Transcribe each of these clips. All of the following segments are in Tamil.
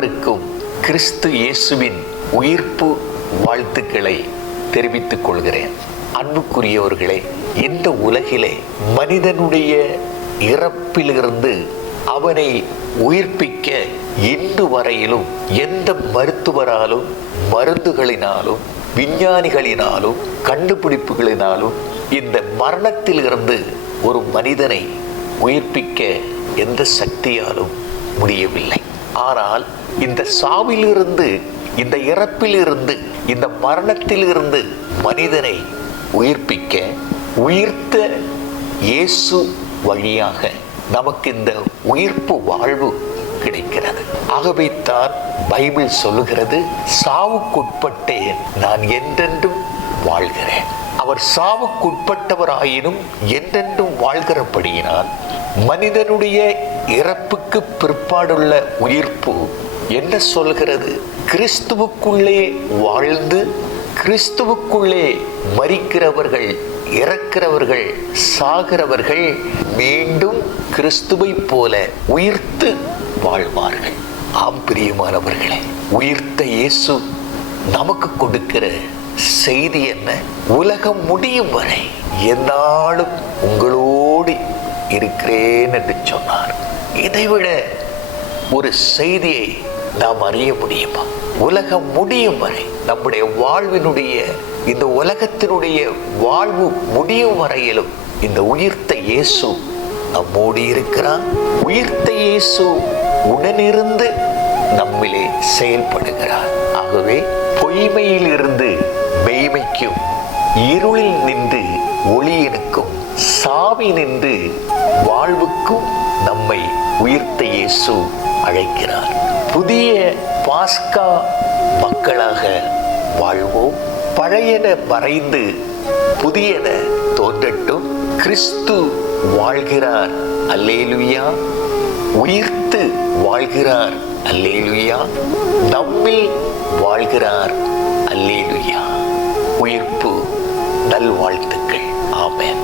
அனைவருக்கும் கிறிஸ்து இயேசுவின் உயிர்ப்பு வாழ்த்துக்களை தெரிவித்துக் கொள்கிறேன். அன்புக்குரியவர்களே, இந்த உலகிலே மனிதனுடைய இறப்பிலிருந்து அவனை உயிர்ப்பிக்க இன்று வரையிலும் எந்த மருத்துவராலும், மருந்துகளினாலும், விஞ்ஞானிகளினாலும், கண்டுபிடிப்புகளினாலும் இந்த மரணத்திலிருந்து ஒரு மனிதனை உயிர்ப்பிக்க எந்த சக்தியாலும் முடியவில்லை. ஆனால் இந்த சாவிலிருந்து, இந்த இறப்பிலிருந்து, இந்த மரணத்திலிருந்து மனிதனை உயிர்ப்பிக்க உயிர்த்த இயேசு வழியாக நமக்கு இந்த உயிர்ப்பு வாழ்வு கிடைக்கிறது. ஆகவே தான் பைபிள் சொல்லுகிறது, சாவுக்குட்பட்டேன், நான் என்றென்றும் வாழ்கிறேன். அவர் சாவுக்குட்பட்டவராயினும் என்றென்றும் வாழ்கிறபடியினால் மனிதனுடைய இறப்புக்கு பிற்பாடுள்ள உயிர்ப்பு என்ன சொல்கிறது? கிறிஸ்துவுக்குள்ளே வாழ்ந்து கிறிஸ்துவுக்குள்ளே மரிக்கிறவர்கள், இறக்கிறவர்கள், சாகிறவர்கள் மீண்டும் கிறிஸ்துவை போல உயிர்த்து வாழ்வார்கள். ஆம் பிரியமானவர்களே, உயிர்த்த இயேசு நமக்கு கொடுக்கிற செய்தி என்ன? உலகம் முடியும் வரை எந்நாளும் உங்களோடு இருக்கிறேன் என்று சொன்னார். இதைவிட ஒரு செய்தியை நாம் அறிய முடியுமா? உலகம் முடியும் வரை, நம்முடைய வாழ்வினுடைய, இந்த உலகத்தினுடைய வாழ்வு முடியும் வரையிலும் இந்த உயிர்த்த இயேசு நம்மோடு இருக்கிறார். உயிர்த்த இயேசு உடனிருந்து நம்மிலே செயல்படுகிறார். ஆகவே பொய்மையிலிருந்து மெய்மைக்கும், இருளில் நின்று ஒளியினுக்கும், சாவி நின்று வாழ்வுக்கும் நம்மை உயிர்த்த இயேசு அழைக்கிறார். புதிய பாஸ்கா மக்களாக வாழ்வோம். பழையன மறைந்து புதியன தோன்றட்டும். கிறிஸ்து வாழ்கிறார், அல்லேலூயா. உயிர்த்து வாழ்கிறார், அல்லேலூயா. நம்மில் வாழ்கிறார், அல்லேலூயா. உயிர்ப்பு நல்வாழ்த்துக்கள். ஆமென்.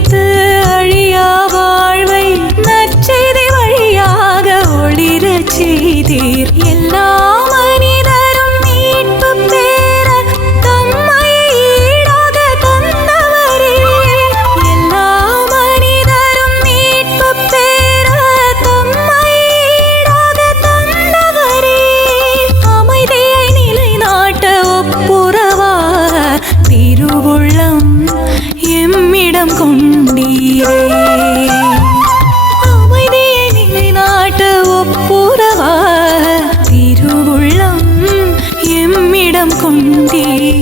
வைத்து அழியா வாழ்வை நற்செய்தி வழியாக ஒளிரச் செய்தீர். எல்லா மனிதரும் மீட்பு பெற தம்மை ஈடாக தந்தவரே. எல்லா மனிதரும் மீட்பு பெற தம்மை ஈடாக தந்தவரே. அமைதியை நிலைநாட்ட ஒப்புரவா திருவுள்ளம் எம்மிடம் கொண்டீரே. அமைதியை நிலைநாட்ட ஒப்புரவா திருவுள்ளம் எம்மிடம் கொண்டீரே.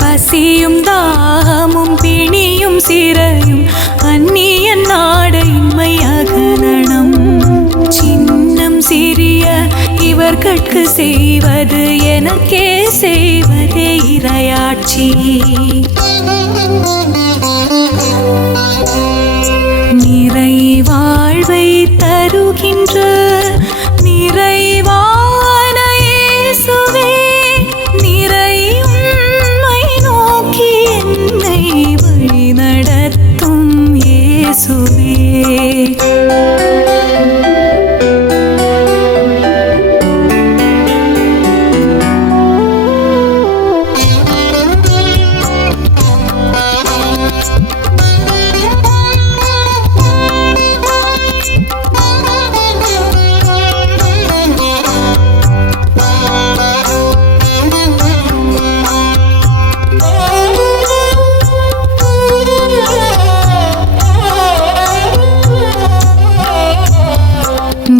பசியும் தாமும் பிணியும் சிறையும் அந்நிய நாடைமை அகலனம். சின்னம் சிறிய இவர்கட்கு செய்வது எனக்கே செய்வதே இறையாட்சி. நிறை வாழ்வை தருகின்ற நிறைவான இயேசுவே, நிறை உண்மை நோக்கி என்னை வழி நடத்தும் இயேசுவே.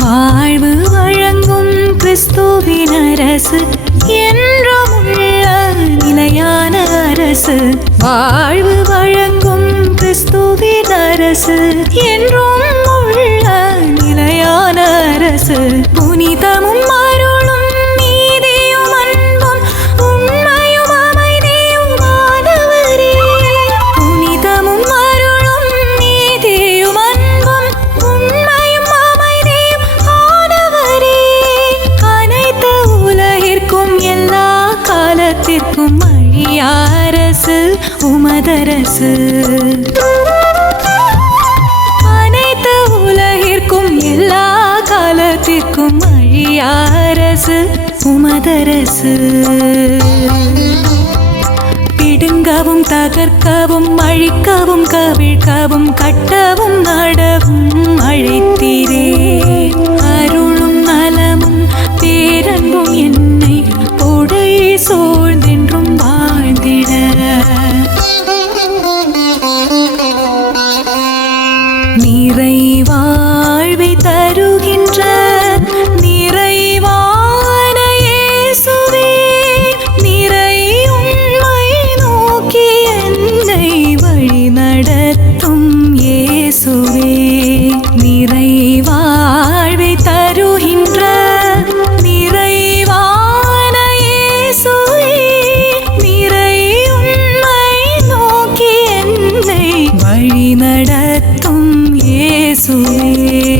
வாழ்வு வழங்கும் கிறிஸ்துவின் அரசு என்றும் உள்ள நிலையான அரசு. வாழ்வு வழங்கும் கிறிஸ்துவின் அரசு என்றும் உள்ள நிலையான அரசு. புனிதமும் அருளும் நீதியும் அன்பும் உண்மையும் அமைதியுமானவரே. புனிதமும் அருளும் நீதியும் அன்பும் உண்மையும் அமைதியும் ஆனவரே. அனைத்து உலகிற்கும் எல்லா காலத்திற்கும் அழியா அரசு உமதரசு. அனைத்து உலகிற்கும் எல்லா காலத்திற்கும் அழியா அரசு உமதரசு. பிடுங்கவும் தகர்க்கவும் அழிக்கவும் கவிழ்க்கவும் கட்டவும் நடவும் அழைத்தீரே. அருளும் நலமும் பேரன்பும் என்னை உடை சூழ்ந்தென்றும் வாழ்ந்திட. நிறை வாழ்வை தருகின்ற நிறைவான இயேசுவே, நிறை உண்மை நோக்கி என்னை வழி நடத்தும் இயேசுவே. நிறை வாழ்வை தருகின்ற நிறைவான இயேசுவே, நிறை உண்மை நோக்கி என்னை வழி நடத்தும் இயேசுவே.